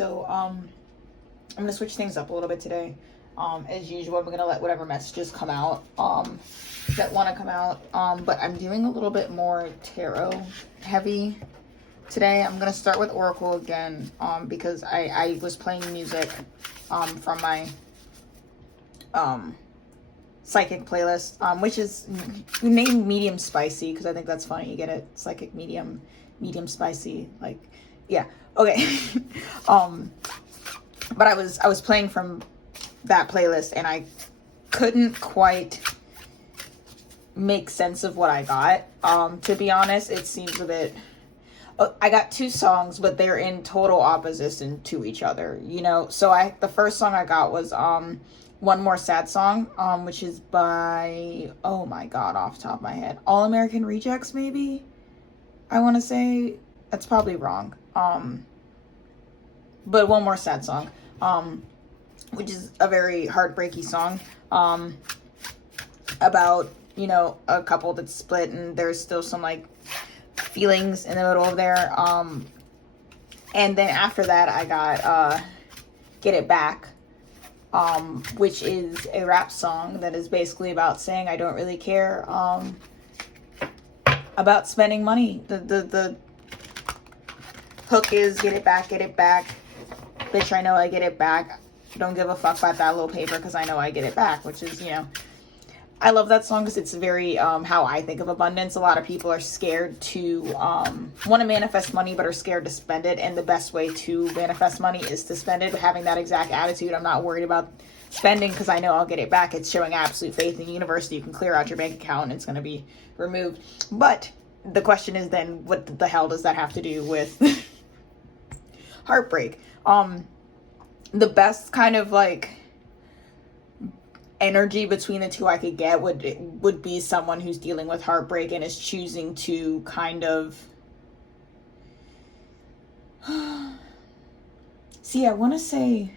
So, I'm going to switch things up a little bit today. As usual, I'm going to let whatever messages come out, that want to come out. But I'm doing a little bit more tarot heavy today. I'm going to start with Oracle again, because I was playing music, from my, psychic playlist, which is named medium spicy, because I think that's funny. You get it? Psychic medium spicy, like, yeah, okay. But I was playing from that playlist, and I couldn't quite make sense of what I got. To be honest, it seems a bit, I got two songs, but they're in total opposition to each other, you know. So the first song I got was One More Sad Song, which is by, oh my god, off the top of my head, All American Rejects, maybe? I want to say. That's probably wrong. But One More Sad Song, which is a very heartbreaky song, about, you know, a couple that's split, and there's still some, like, feelings in the middle of there. And then after that, I got, Get It Back, which is a rap song that is basically about saying I don't really care, about spending money. The hook is get it back, bitch, I know I get it back, don't give a fuck about that little paper, because I know I get it back, which is, you know, I love that song because it's very, how I think of abundance. A lot of people are scared to, want to manifest money, but are scared to spend it. And the best way to manifest money is to spend it. But having that exact attitude, I'm not worried about spending because I know I'll get it back. It's showing absolute faith in the universe that you can clear out your bank account and it's going to be removed. But the question is then, what the hell does that have to do with heartbreak? The best kind of, like, energy between the two I could get would be someone who's dealing with heartbreak and is choosing to kind of see, I want to say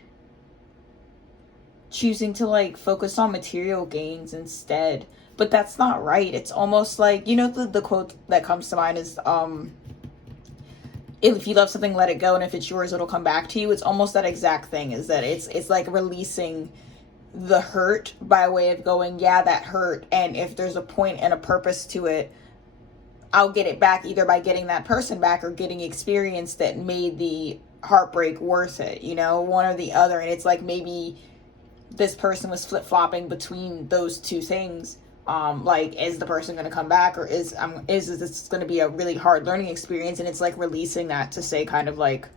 choosing to, like, focus on material gains instead, but that's not right. It's almost like, you know, the quote that comes to mind is, if you love something, let it go, and if it's yours, it'll come back to you. It's almost that exact thing, is that it's like releasing the hurt by way of going, yeah, that hurt, and if there's a point and a purpose to it, I'll get it back either by getting that person back or getting experience that made the heartbreak worth it, you know, one or the other. And it's like maybe this person was flip-flopping between those two things. Like, is the person going to come back, or is this going to be a really hard learning experience? And it's like releasing that to say kind of like,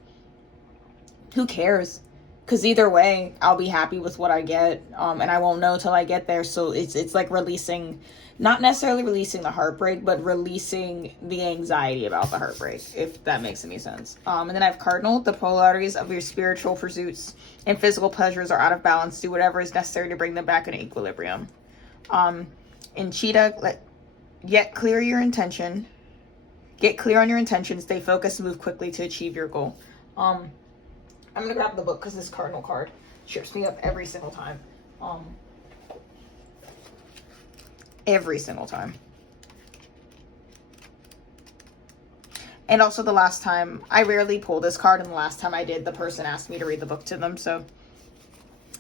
who cares? Because either way, I'll be happy with what I get, and I won't know till I get there. So it's like releasing, not necessarily releasing the heartbreak, but releasing the anxiety about the heartbreak, if that makes any sense. And then I have Cardinal. The polarities of your spiritual pursuits and physical pleasures are out of balance. Do whatever is necessary to bring them back in equilibrium. In Cheetah, get clear on your intention. Stay focused and move quickly to achieve your goal. I'm going to grab the book because this Cardinal card trips me up every single time. Every single time. And also the last time, I rarely pull this card, and the last time I did, the person asked me to read the book to them. So,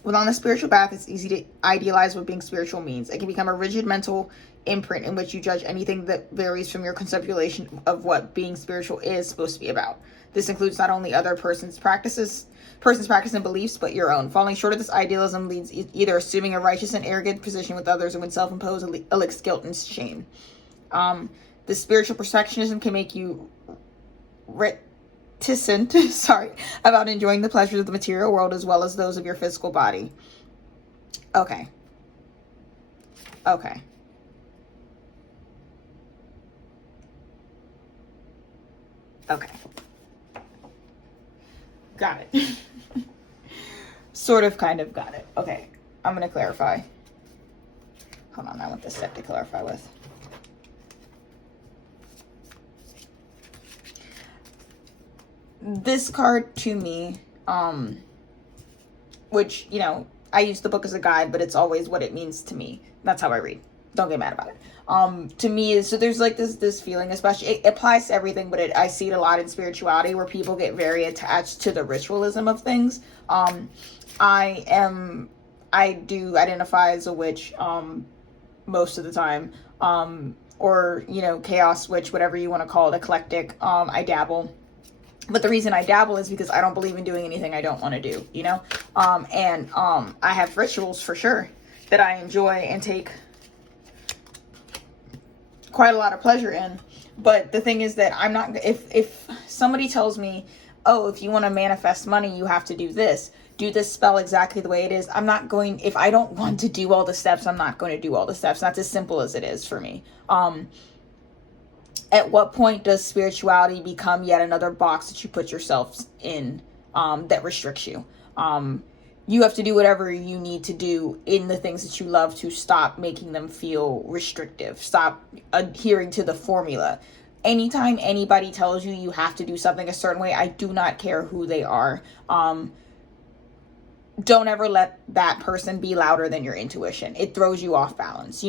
when on the spiritual path, it's easy to idealize what being spiritual means. It can become a rigid mental imprint in which you judge anything that varies from your conceptualization of what being spiritual is supposed to be about. This includes not only other person's practice and beliefs, but your own. Falling short of this idealism leads either assuming a righteous and arrogant position with others, or when self-imposed elicits guilt and shame. The spiritual perfectionism can make you reticent, about enjoying the pleasures of the material world as well as those of your physical body. Okay. Got it. Sort of, kind of got it. Okay, I'm going to clarify. Hold on, I want this set to clarify with. This card to me, which, you know, I use the book as a guide, but it's always what it means to me. That's how I read. Don't get mad about it. To me, so there's like this feeling, especially it applies to everything, but I see it a lot in spirituality where people get very attached to the ritualism of things. I do identify as a witch most of the time, or chaos witch, whatever you want to call it, eclectic. I dabble. But the reason I dabble is because I don't believe in doing anything I don't want to do, and I have rituals for sure that I enjoy and take quite a lot of pleasure in. But the thing is that I'm not, if somebody tells me, oh, if you want to manifest money, you have to do this spell exactly the way it is, I'm not going, if I don't want to do all the steps, I'm not going to do all the steps. That's as simple as it is for me. At what point does spirituality become yet another box that you put yourself in, that restricts you? You have to do whatever you need to do in the things that you love to stop making them feel restrictive. Stop adhering to the formula. Anytime anybody tells you you have to do something a certain way, I do not care who they are. Don't ever let that person be louder than your intuition. It throws you off balance,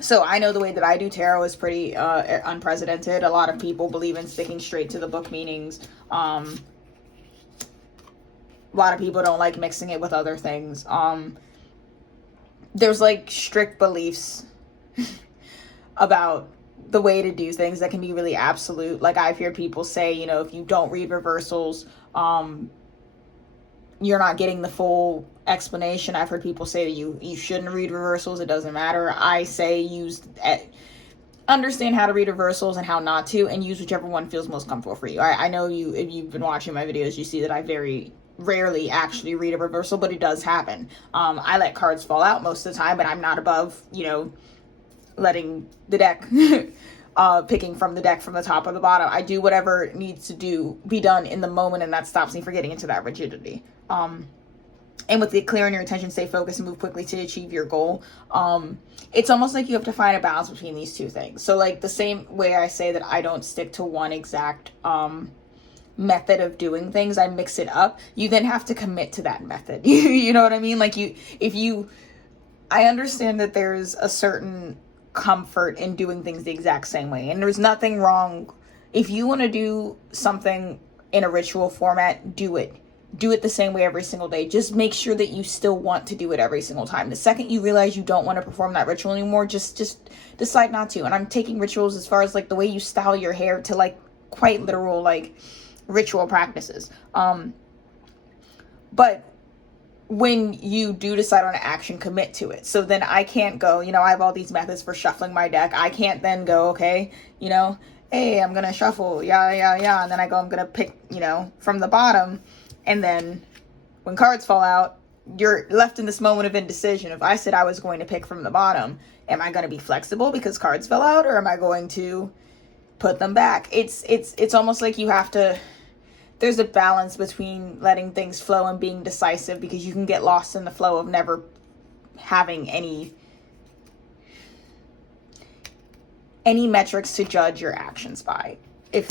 So I know the way that I do tarot is pretty unprecedented. A lot of people believe in sticking straight to the book meanings. A lot of people don't like mixing it with other things. There's like strict beliefs about the way to do things that can be really absolute. Like I've heard people say, if you don't read reversals, you're not getting the full explanation. I've heard people say that you shouldn't read reversals. It doesn't matter. I say understand how to read reversals and how not to, and use whichever one feels most comfortable for you. I know if you've been watching my videos, you see that I very rarely actually read a reversal, but it does happen. I let cards fall out most of the time, but I'm not above, letting the deck, picking from the deck from the top or the bottom. I do whatever needs to be done in the moment, and that stops me from getting into that rigidity. And with it clearing your attention, stay focused and move quickly to achieve your goal. It's almost like you have to find a balance between these two things. So like the same way I say that I don't stick to one exact method of doing things, I mix it up. You then have to commit to that method. You know what I mean? Like I understand that there's a certain comfort in doing things the exact same way. And there's nothing wrong. If you want to do something in a ritual format, do it. Do it the same way every single day. Just make sure that you still want to do it every single time. The second you realize you don't want to perform that ritual anymore, just decide not to. And I'm taking rituals as far as like the way you style your hair to like quite literal like ritual practices. But when you do decide on an action, commit to it. So then I can't go, I have all these methods for shuffling my deck. I can't then go, okay, hey, I'm going to shuffle. Yeah. And then I'm going to pick, from the bottom. And then when cards fall out, you're left in this moment of indecision. If I said I was going to pick from the bottom, am I going to be flexible because cards fell out, or am I going to put them back? It's almost like you have to, there's a balance between letting things flow and being decisive, because you can get lost in the flow of never having any metrics to judge your actions by, if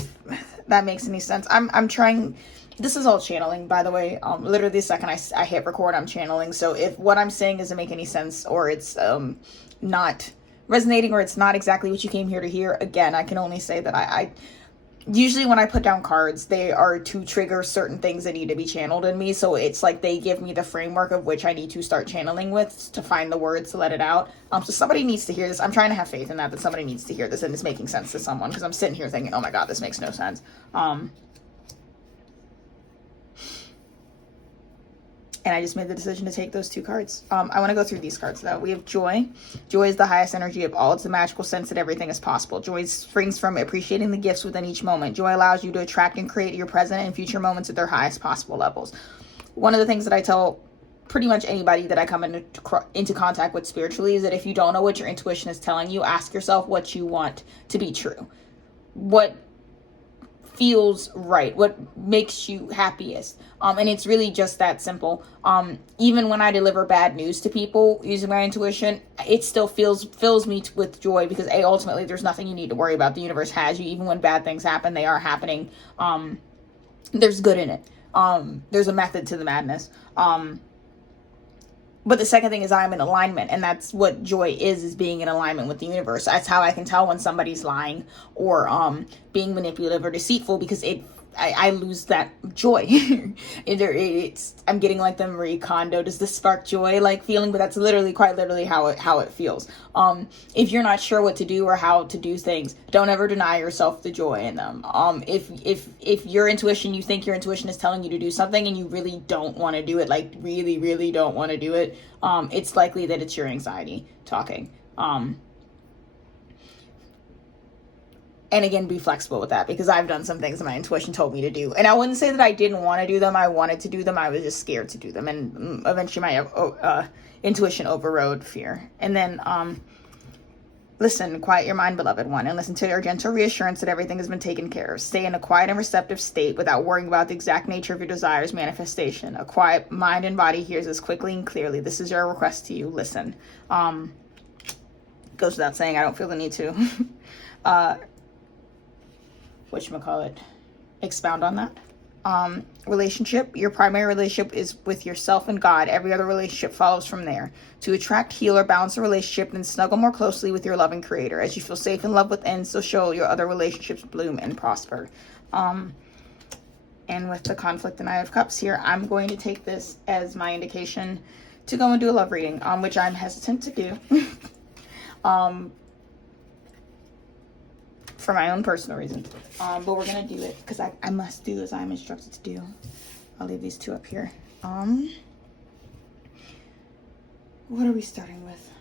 that makes any sense. I'm trying. This is all channeling, by the way. Literally the second I hit record, I'm channeling. So if what I'm saying doesn't make any sense, or it's not resonating, or it's not exactly what you came here to hear, again, I can only say that I usually when I put down cards, they are to trigger certain things that need to be channeled in me. So it's like they give me the framework of which I need to start channeling with to find the words to let it out. So somebody needs to hear this. I'm trying to have faith in that somebody needs to hear this and it's making sense to someone, because I'm sitting here thinking, oh my God, this makes no sense. And I just made the decision to take those two cards. I want to go through these cards, though. We have Joy. Joy is the highest energy of all. It's the magical sense that everything is possible. Joy springs from appreciating the gifts within each moment. Joy allows you to attract and create your present and future moments at their highest possible levels. One of the things that I tell pretty much anybody that I come into contact with spiritually is that if you don't know what your intuition is telling you, ask yourself what you want to be true. What feels right, what makes you happiest, and it's really just that simple. Even when I deliver bad news to people using my intuition, it still fills me with joy, because ultimately there's nothing you need to worry about. The universe has you. Even when bad things happen, they are happening. There's good in it. There's a method to the madness. But the second thing is I'm in alignment, and that's what joy is being in alignment with the universe. That's how I can tell when somebody's lying or being manipulative or deceitful, because I lose that joy. I'm getting like the Marie Kondo, does this spark joy like feeling, but that's literally, quite literally how it feels. If you're not sure what to do or how to do things, don't ever deny yourself the joy in them. If your intuition, you think your intuition is telling you to do something and you really don't want to do it, like really, really don't want to do it, it's likely that it's your anxiety talking. And again, be flexible with that, because I've done some things that my intuition told me to do. And I wouldn't say that I didn't want to do them. I wanted to do them. I was just scared to do them. And eventually my intuition overrode fear. And then listen, quiet your mind, beloved one, and listen to your gentle reassurance that everything has been taken care of. Stay in a quiet and receptive state without worrying about the exact nature of your desires' manifestation. A quiet mind and body hears this quickly and clearly. This is your request to you. Listen. Goes without saying, I don't feel the need to whatchamacallit, expound on that. Relationship, your primary relationship is with yourself and God. Every other relationship follows from there. To attract, heal, or balance a relationship, then snuggle more closely with your loving creator. As you feel safe and loved within, so show your other relationships bloom and prosper. And with the conflict and Knight of Cups here, I'm going to take this as my indication to go and do a love reading, which I'm hesitant to do. For my own personal reasons. But we're going to do it because I must do as I'm instructed to do. I'll leave these two up here. What are we starting with?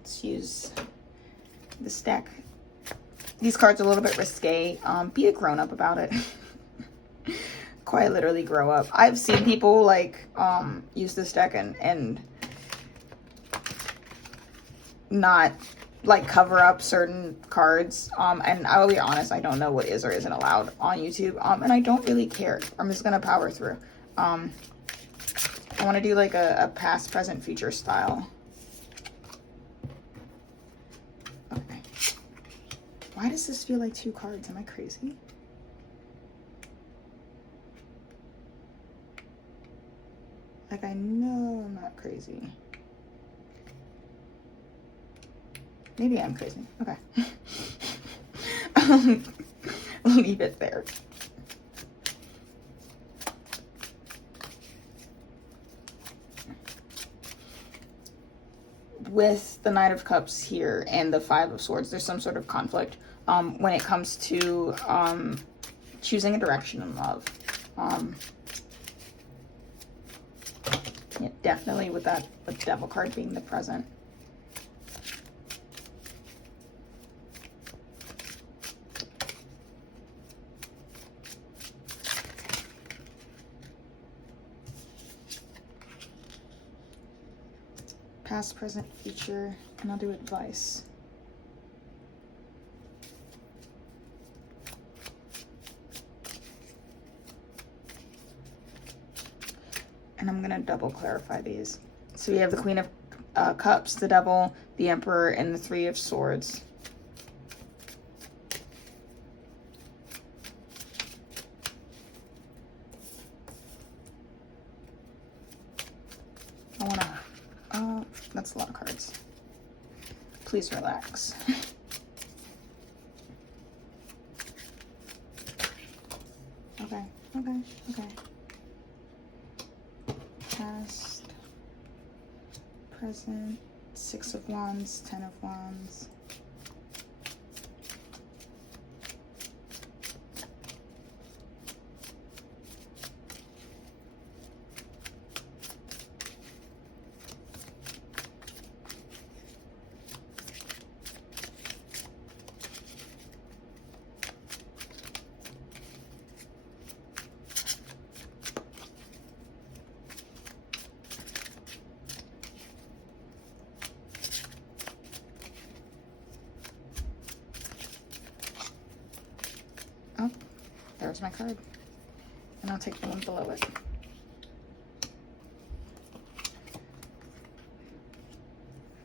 Let's use the stack. These cards are a little bit risque. Be a grown-up about it. Quite literally grow up. I've seen people like use this deck and not like cover up certain cards, and I will be honest, I don't know what is or isn't allowed on YouTube, and I don't really care. I'm just gonna power through. I want to do like a past, present, future style. Okay. Why does this feel like two cards? Am I crazy? Like, I know I'm not crazy. Maybe I'm crazy. Okay. Leave it there. With the Knight of Cups here and the Five of Swords, there's some sort of conflict when it comes to choosing a direction in love. Yeah, definitely with that, the Devil card being the present. Past, present, future, and I'll do advice. And I'm gonna double clarify these. So we have the Queen of Cups, the Devil, the Emperor, and the Three of Swords. I wanna, that's a lot of cards. Please relax. Okay. Past, present, Six of Wands, Ten of Wands. Oh, there's my card. And I'll take the one below it.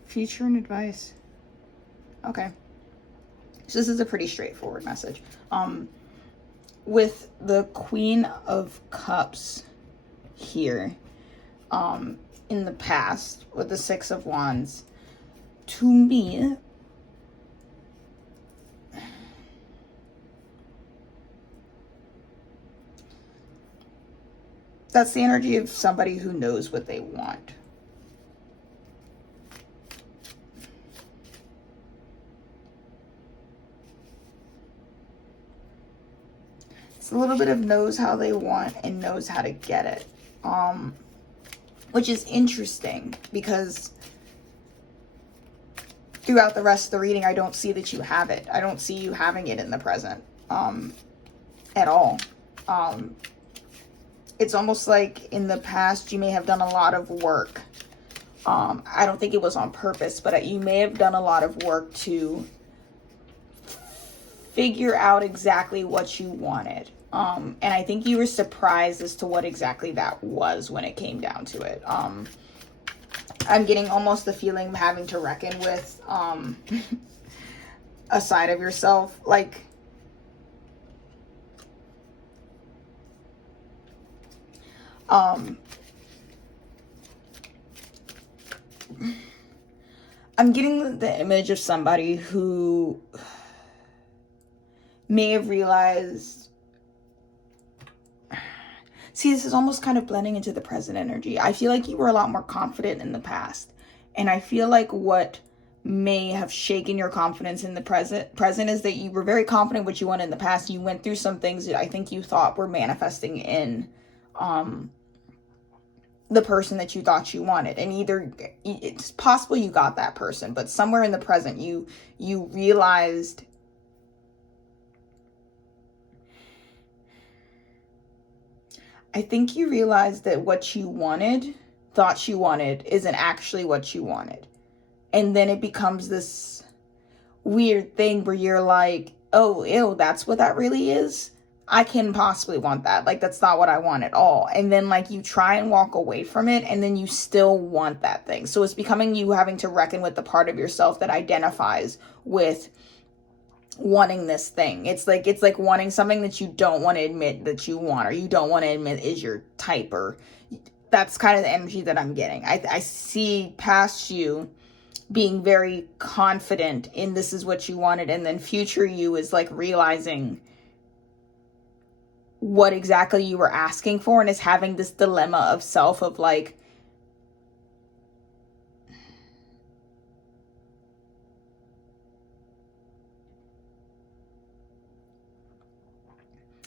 Future and advice. Okay. So this is a pretty straightforward message. With the Queen of Cups here, in the past with the Six of Wands, to me, that's the energy of somebody who knows what they want. It's a little bit of knows how they want and knows how to get it. Which is interesting because throughout the rest of the reading, I don't see that you have it. I don't see you having it in the present at all. It's almost like in the past, you may have done a lot of work. I don't think it was on purpose, but you may have done a lot of work to figure out exactly what you wanted. And I think you were surprised as to what exactly that was when it came down to it. I'm getting almost the feeling of having to reckon with a side of yourself. Like, I'm getting the image of somebody who may have realized. See, this is almost kind of blending into the present energy. I feel like you were a lot more confident in the past. And I feel like what may have shaken your confidence in the present is that you were very confident what you wanted in the past. You went through some things that I think you thought were manifesting in the person that you thought you wanted. And either it's possible you got that person, but somewhere in the present you realized I think you realized that what you thought you wanted, isn't actually what you wanted. And then it becomes this weird thing where you're like, oh, ew, that's what that really is? I can't possibly want that. Like, that's not what I want at all. And then, like, you try and walk away from it, and then you still want that thing. So it's becoming you having to reckon with the part of yourself that identifies with wanting this thing. It's like wanting something that you don't want to admit that you want, or you don't want to admit is your type, or that's kind of the energy that I'm getting. I see past you being very confident in this is what you wanted, and then future you is like realizing what exactly you were asking for, and is having this dilemma of self of like,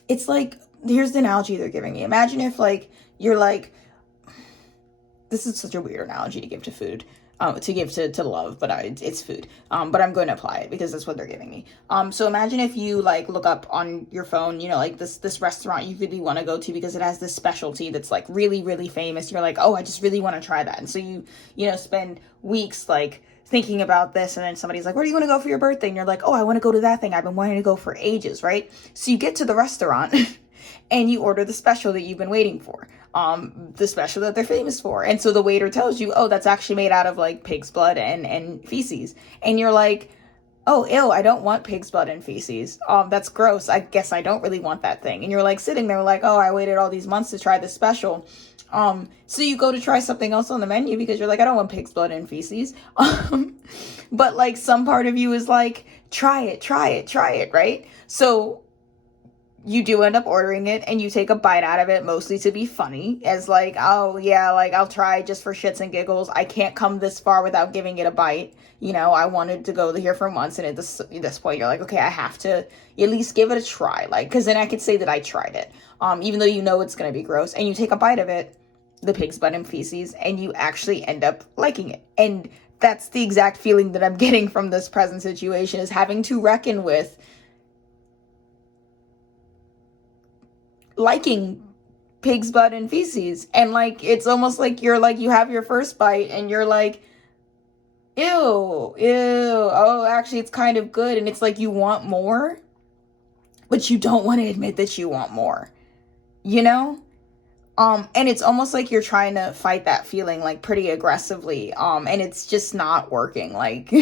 it's like, here's the analogy they're giving me. Imagine if like, you're like, this is such a weird analogy to give to food, to give to love, but it's food. But I'm going to apply it because that's what they're giving me. So imagine if you like look up on your phone, you know, like this restaurant you really want to go to because it has this specialty that's like really, really famous. You're like, oh, I just really want to try that. And so you know, spend weeks like thinking about this, and then somebody's like, where do you want to go for your birthday? And you're like, oh, I want to go to that thing I've been wanting to go for ages, right? So you get to the restaurant and you order the special that you've been waiting for, the special that they're famous for. And so the waiter tells you, oh, that's actually made out of like pig's blood and feces. And you're like, oh, ew, I don't want pig's blood and feces. That's gross. I guess I don't really want that thing. And you're like sitting there like, oh, I waited all these months to try this special. So you go to try something else on the menu because you're like, I don't want pig's blood and feces. But like some part of you is like, try it, right? So you do end up ordering it, and you take a bite out of it, mostly to be funny, as like, oh yeah, like I'll try just for shits and giggles. I can't come this far without giving it a bite. You know, I wanted to go here for months, and at this point, you're like, okay, I have to at least give it a try, like, because then I could say that I tried it, even though you know it's gonna be gross. And you take a bite of it, the pig's blood and feces, and you actually end up liking it. And that's the exact feeling that I'm getting from this present situation, is having to reckon with liking pig's blood and feces. And like, it's almost like you're like, you have your first bite and you're like, ew, oh, actually it's kind of good. And it's like, you want more, but you don't want to admit that you want more, you know? And it's almost like you're trying to fight that feeling like pretty aggressively. And it's just not working. Like,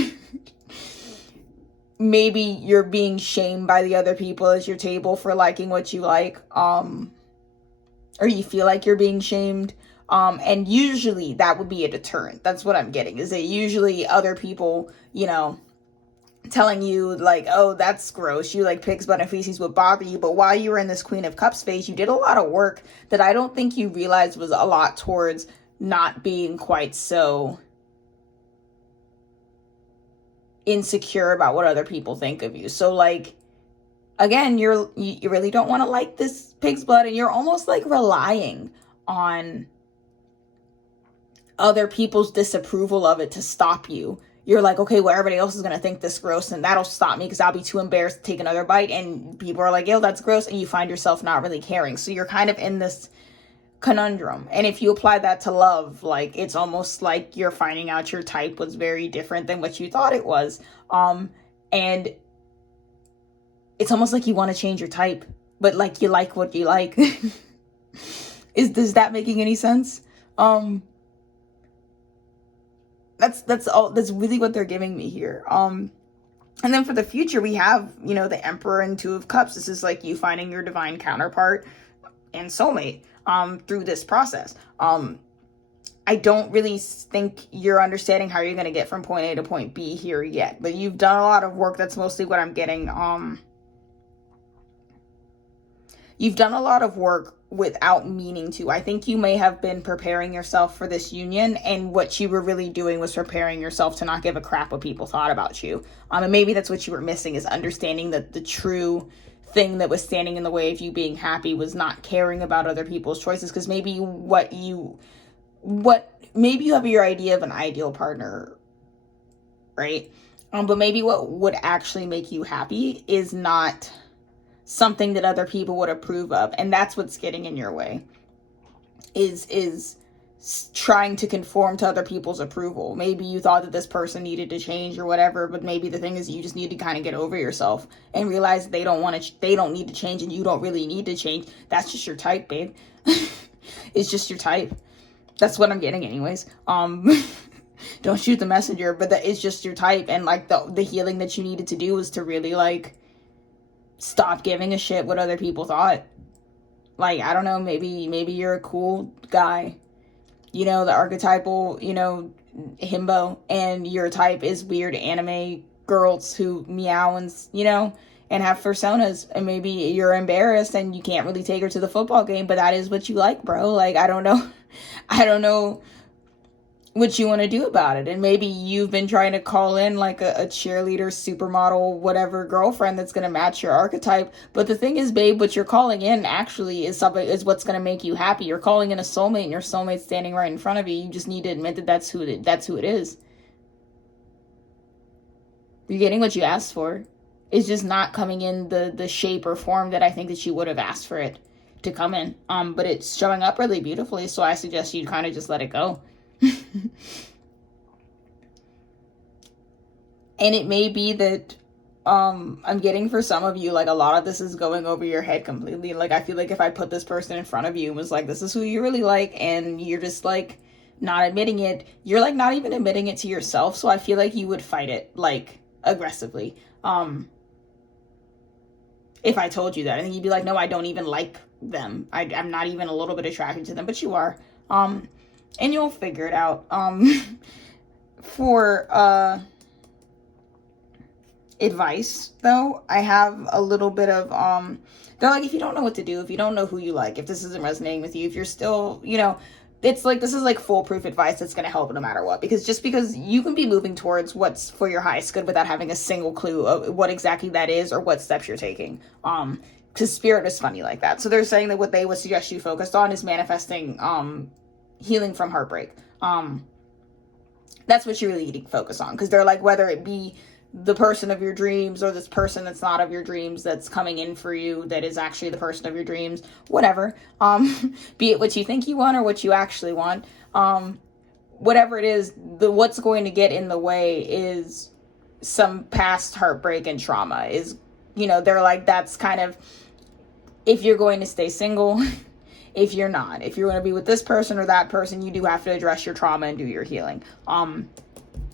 maybe you're being shamed by the other people at your table for liking what you like, or you feel like you're being shamed, And usually that would be a deterrent. That's what I'm getting, is that usually other people, you know, telling you like, oh, that's gross, you like pig's blood and feces would bother you. But while you were in this Queen of Cups phase, you did a lot of work that I don't think you realized was a lot towards not being quite so insecure about what other people think of you. So like, again, you really don't want to like this pig's blood, and you're almost like relying on other people's disapproval of it to stop you. You're like, okay, well, everybody else is going to think this gross, and that'll stop me because I'll be too embarrassed to take another bite. And people are like, yo, that's gross. And you find yourself not really caring. So you're kind of in this conundrum. And if you apply that to love, like, it's almost like you're finding out your type was very different than what you thought it was. And it's almost like you want to change your type, but like you like what you like. Does that making any sense? That's really what they're giving me here. And then for the future, we have, you know, the Emperor and Two of Cups. This is like you finding your divine counterpart and soulmate through this process. I don't really think you're understanding how you're going to get from point A to point B here yet, but you've done a lot of work. That's mostly what I'm getting. You've done a lot of work without meaning to. I think you may have been preparing yourself for this union, and what you were really doing was preparing yourself to not give a crap what people thought about you. And maybe that's what you were missing, is understanding that the true thing that was standing in the way of you being happy was not caring about other people's choices. Because maybe maybe you have your idea of an ideal partner, right? But maybe what would actually make you happy is not something that other people would approve of, and that's what's getting in your way, is trying to conform to other people's approval. Maybe you thought that this person needed to change or whatever, but maybe the thing is you just need to kind of get over yourself and realize they don't need to change, and you don't really need to change. That's just your type, babe. It's just your type. That's what I'm getting anyways. Don't shoot the messenger, but that is just your type. And like the healing that you needed to do was to really like stop giving a shit what other people thought. Like, I don't know, maybe you're a cool guy, you know, the archetypal, you know, himbo, and your type is weird anime girls who meow and, you know, and have personas, and maybe you're embarrassed and you can't really take her to the football game, but that is what you like, bro. Like, I don't know what you want to do about it. And maybe you've been trying to call in like a cheerleader, supermodel, whatever girlfriend that's going to match your archetype. But the thing is, babe, what you're calling in actually is what's going to make you happy. You're calling in a soulmate, and your soulmate's standing right in front of you. You just need to admit that that's who it is. You're getting what you asked for. It's just not coming in the shape or form that I think that you would have asked for it to come in. But it's showing up really beautifully. So I suggest you kind of just let it go. And it may be that I'm getting, for some of you, like, a lot of this is going over your head completely. Like, I feel like if I put this person in front of you and was like, this is who you really like, and you're just like not admitting it, you're like not even admitting it to yourself. So I feel like you would fight it like aggressively if I told you that. I think you'd be like, no, I don't even like them. I'm not even a little bit attracted to them, but you are. And you'll figure it out. For advice, though, I have a little bit of they're like, if you don't know what to do, if you don't know who you like, if this isn't resonating with you, if you're still, you know, it's like, this is like foolproof advice that's going to help no matter what. Because you can be moving towards what's for your highest good without having a single clue of what exactly that is or what steps you're taking. Because spirit is funny like that. So they're saying that what they would suggest you focus on is manifesting healing from heartbreak. That's what you really need to focus on, because they're like, whether it be the person of your dreams or this person that's not of your dreams that's coming in for you that is actually the person of your dreams, whatever, be it what you think you want or what you actually want, whatever it is, what's going to get in the way is some past heartbreak and trauma. Is, you know, they're like, that's kind of, if you're going to stay single, if you're going to be with this person or that person, you do have to address your trauma and do your healing.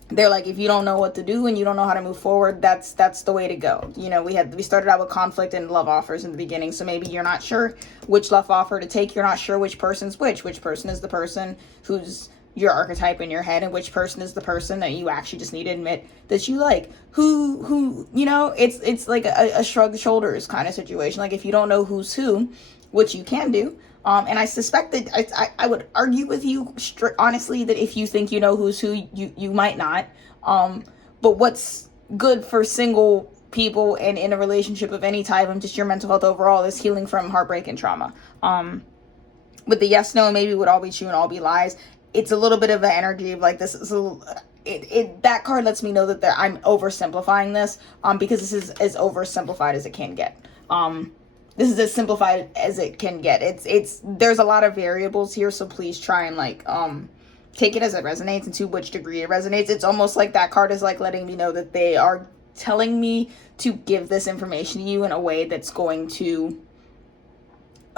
they're like, if you don't know what to do and you don't know how to move forward, that's the way to go. You know, we started out with conflict and love offers in the beginning, so maybe you're not sure which love offer to take. You're not sure which person's which person is the person who's your archetype in your head, and which person is the person that you actually just need to admit that you like. Who you know, it's like a shrug the shoulders kind of situation. Like, if you don't know who's who, which you can do, and I suspect that I would argue with you honestly that if you think you know who's who, you might not. But what's good for single people and in a relationship of any type, and just your mental health overall, is healing from heartbreak and trauma. With the yes, no, maybe would all be true and all be lies. It's a little bit of an energy of like, this is that card lets me know that I'm oversimplifying this, because this is as oversimplified as it can get. This is as simplified as it can get. It's there's a lot of variables here, so please try and like take it as it resonates and to which degree it resonates. It's almost like that card is like letting me know that they are telling me to give this information to you in a way that's going to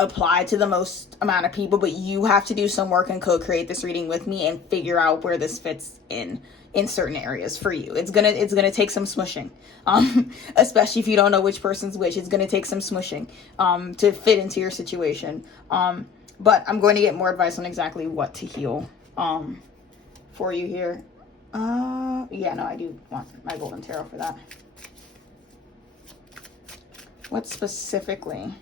apply to the most amount of people, but you have to do some work and co-create this reading with me and figure out where this fits in certain areas for you. It's gonna take some smushing, especially if you don't know which person's which. It's gonna take some smushing to fit into your situation, but I'm going to get more advice on exactly what to heal for you here. Yeah, no, I do want my golden tarot for that. What specifically?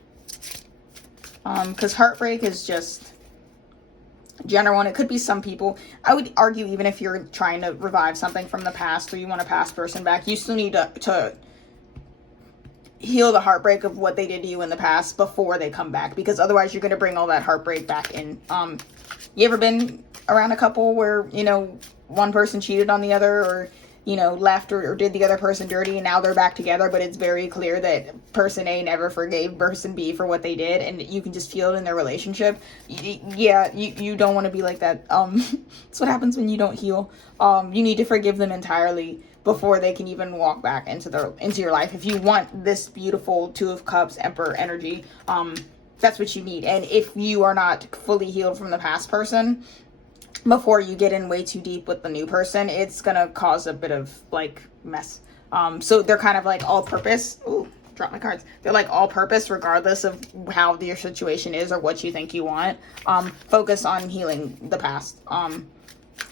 Because heartbreak is just general, and it could be some people. I would argue even if you're trying to revive something from the past, or you want a past person back, you still need to heal the heartbreak of what they did to you in the past before they come back, because otherwise you're going to bring all that heartbreak back in. You ever been around a couple where, you know, one person cheated on the other, or, you know, left or did the other person dirty, and now they're back together, but it's very clear that person A never forgave person B for what they did, and you can just feel it in their relationship? Yeah, you don't want to be like that. That's what happens when you don't heal. You need to forgive them entirely before they can even walk back into your life. If you want this beautiful Two of Cups, Emperor energy, that's what you need. And if you are not fully healed from the past person, before you get in way too deep with the new person, it's gonna cause a bit of like mess. So they're kind of like all purpose. Ooh, drop my cards. They're like all purpose regardless of how your situation is or what you think you want. Focus on healing the past.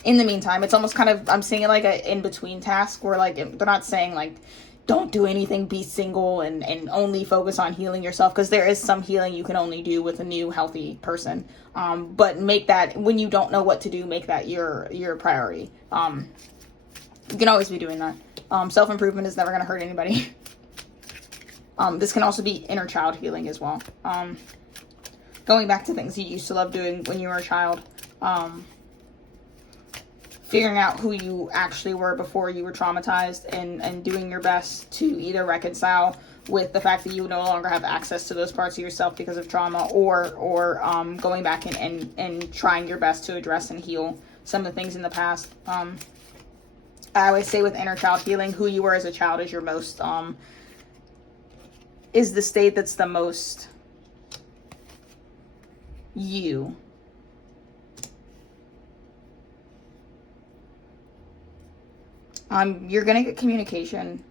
In the meantime, it's almost kind of, I'm seeing it like a in-between task where like they're not saying like don't do anything, be single and only focus on healing yourself, because there is some healing you can only do with a new healthy person. But make that, when you don't know what to do, make that your priority. You can always be doing that. Self-improvement is never going to hurt anybody. This can also be inner child healing as well. Going back to things you used to love doing when you were a child. Figuring out who you actually were before you were traumatized, and doing your best to either reconcile with the fact that you no longer have access to those parts of yourself because of trauma, or going back and trying your best to address and heal some of the things in the past. I always say with inner child healing, who you were as a child is your most, is the state that's the most you. You're going to get communication.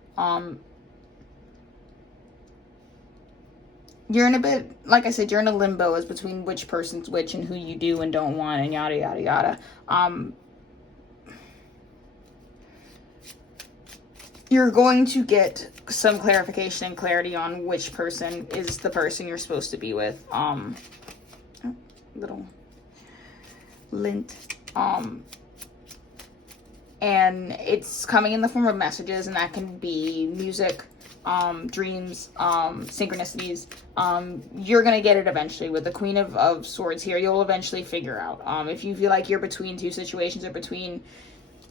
You're in a bit, like I said, you're in a limbo as between which person's which and who you do and don't want and yada, yada, yada. You're going to get some clarification and clarity on which person is the person you're supposed to be with. Little lint. And it's coming in the form of messages, and that can be music, dreams, synchronicities. You're going to get it eventually. With the Queen of Swords here, you'll eventually figure out. If you feel like you're between two situations or between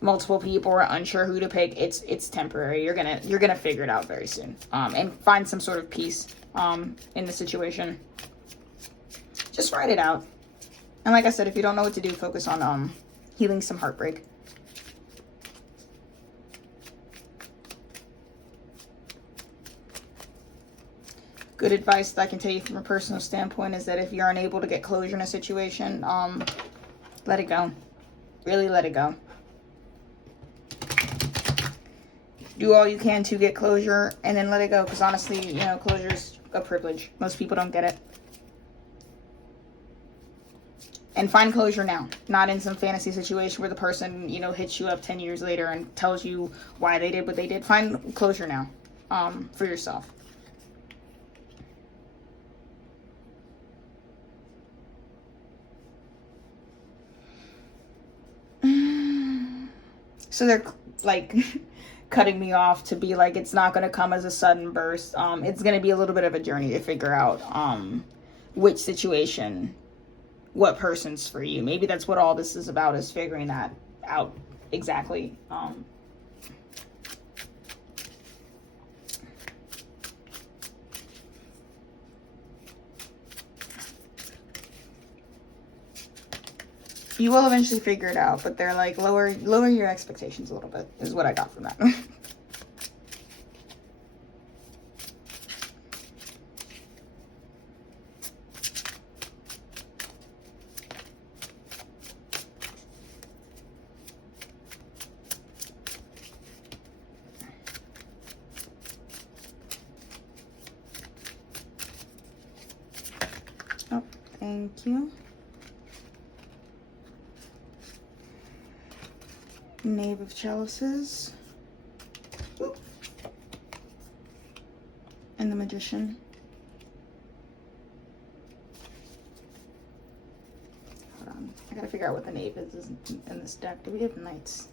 multiple people or unsure who to pick, it's temporary. You're gonna figure it out very soon. And find some sort of peace in the situation. Just write it out. And like I said, if you don't know what to do, focus on healing some heartbreak. Good advice that I can tell you from a personal standpoint is that if you're unable to get closure in a situation, let it go. Really let it go. do all you can to get closure, and then let it go. Because honestly, you know, closure's a privilege. Most people don't get it. And find closure now, not in some fantasy situation where the person, you know, hits you up 10 years later and tells you why they did what they did. Find closure now, for yourself. So they're like cutting me off to be like, it's not going to come as a sudden burst. It's going to be a little bit of a journey to figure out which situation, what person's for you. Maybe that's what all this is about, is figuring that out exactly. You will eventually figure it out, but they're like, lower your expectations a little bit, is what I got from that. Oh, thank you. Knave of Chalices. Ooh. And the Magician. Hold on. I gotta figure out what the Knave is in this deck. Do we have Knights?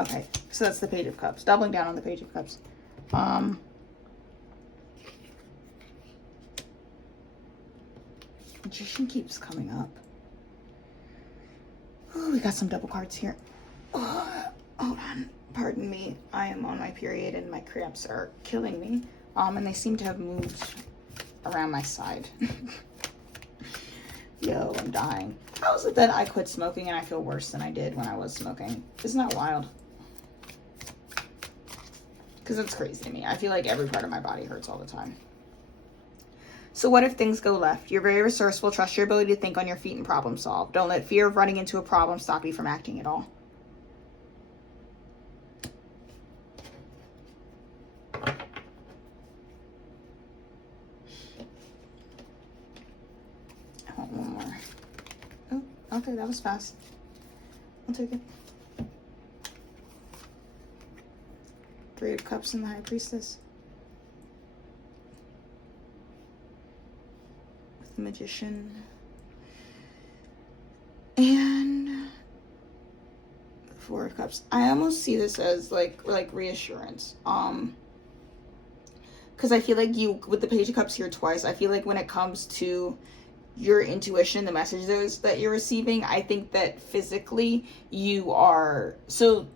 Okay, so that's the Page of Cups. Doubling down on the Page of Cups. Magician keeps coming up. Oh, we got some double cards here. Oh, hold on. Pardon me. I am on my period and my cramps are killing me. And they seem to have moved around my side. Yo, I'm dying. How is it that I quit smoking and I feel worse than I did when I was smoking? Isn't that wild? Because it's crazy to me. I feel like every part of my body hurts all the time. So what if things go left? You're very resourceful. Trust your ability to think on your feet and problem solve. Don't let fear of running into a problem stop you from acting at all. I want one more. Oh, okay, that was fast. I'll take it. Three of Cups and the High Priestess. The Magician, and the Four of Cups. I almost see this as like reassurance, because I feel like you, with the Page of Cups here twice, I feel like when it comes to your intuition, the messages that you're receiving, I think that physically you are, so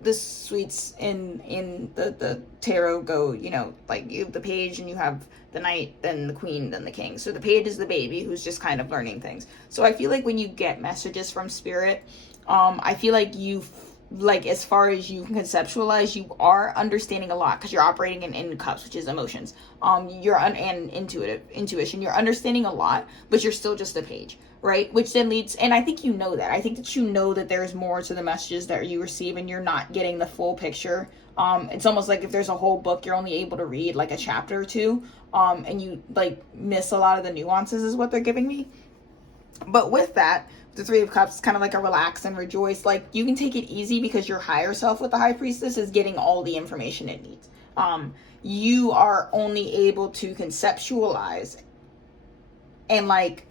the suites in the tarot go, you know, like you have the Page and you have the Knight, then the Queen, then the King. So the Page is the baby who's just kind of learning things. So I feel like when you get messages from Spirit, I feel like you, like, as far as you can conceptualize, you are understanding a lot because you're operating in cups, which is emotions. And intuition. You're understanding a lot, but you're still just a page, right? Which then leads, and I think you know that. I think that you know that there's more to the messages that you receive and you're not getting the full picture. It's almost like if there's a whole book, you're only able to read like a chapter or two, and you like miss a lot of the nuances is what they're giving me. But with that, the Three of Cups, kind of like a relax and rejoice. Like, you can take it easy because your higher self with the High Priestess is getting all the information it needs. You are only able to conceptualize and like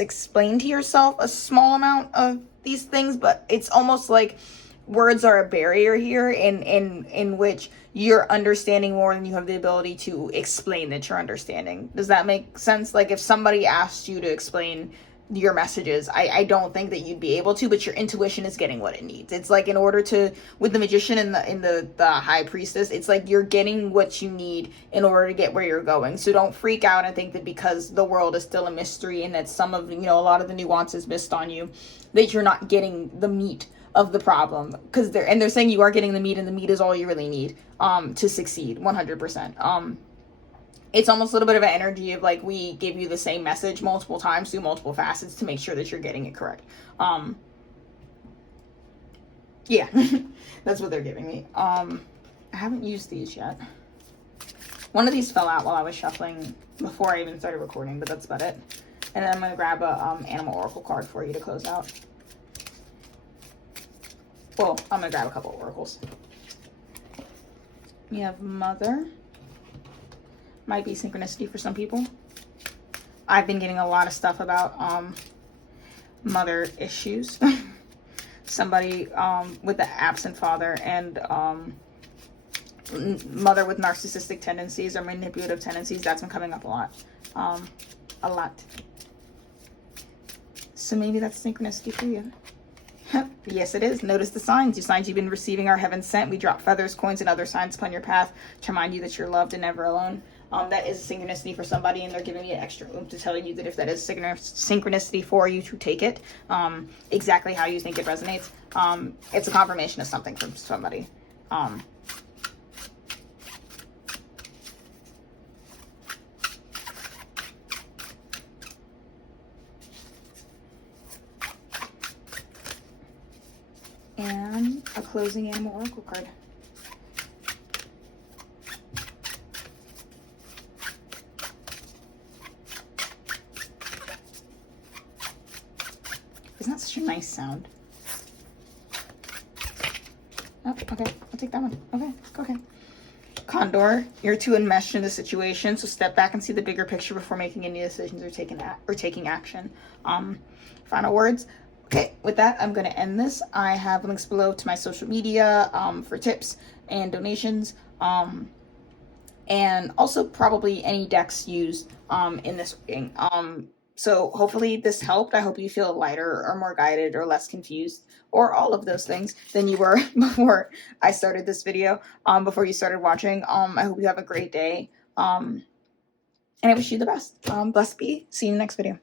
explain to yourself a small amount of these things, but it's almost like words are a barrier here in which you're understanding more than you have the ability to explain that you're understanding. Does that make sense? Like, if somebody asked you to explain your messages, I don't think that you'd be able to, but your intuition is getting what it needs. It's like, in order to, with the Magician and the High Priestess, it's like you're getting what you need in order to get where you're going. So don't freak out and think that because the world is still a mystery and that some of, you know, a lot of the nuances missed on you, that you're not getting the meat of the problem, because they're saying you are getting the meat, and the meat is all you really need to succeed 100%. It's almost a little bit of an energy of like, we give you the same message multiple times through multiple facets to make sure that you're getting it correct. Yeah, that's what they're giving me. I haven't used these yet. One of these fell out while I was shuffling before I even started recording, but that's about it. And then I'm going to grab a animal oracle card for you to close out. Well, I'm going to grab a couple of oracles. We have Mother. Might be synchronicity for some people. I've been getting a lot of stuff about mother issues. Somebody with an absent father and mother with narcissistic tendencies or manipulative tendencies. That's been coming up a lot. A lot. So maybe that's synchronicity for you. Yes, it is. Notice the signs. You signs you've been receiving are heaven sent. We drop feathers, coins, and other signs upon your path to remind you that you're loved and never alone. That is synchronicity for somebody, and they're giving me an extra oomph to tell you that if that is synchronicity for you, to take it exactly how you think it resonates. It's a confirmation of something from somebody. And a closing animal oracle card. Isn't that such a nice sound? Oh, okay, I'll take that one. Okay. Condor, you're too enmeshed in the situation, so step back and see the bigger picture before making any decisions or taking action. Final words. Okay, with that, I'm going to end this. I have links below to my social media for tips and donations, and also probably any decks used in this reading. So hopefully this helped. I hope you feel lighter or more guided or less confused or all of those things than you were before I started this video, before you started watching. I hope you have a great day, and I wish you the best. Blessed be. See you in the next video.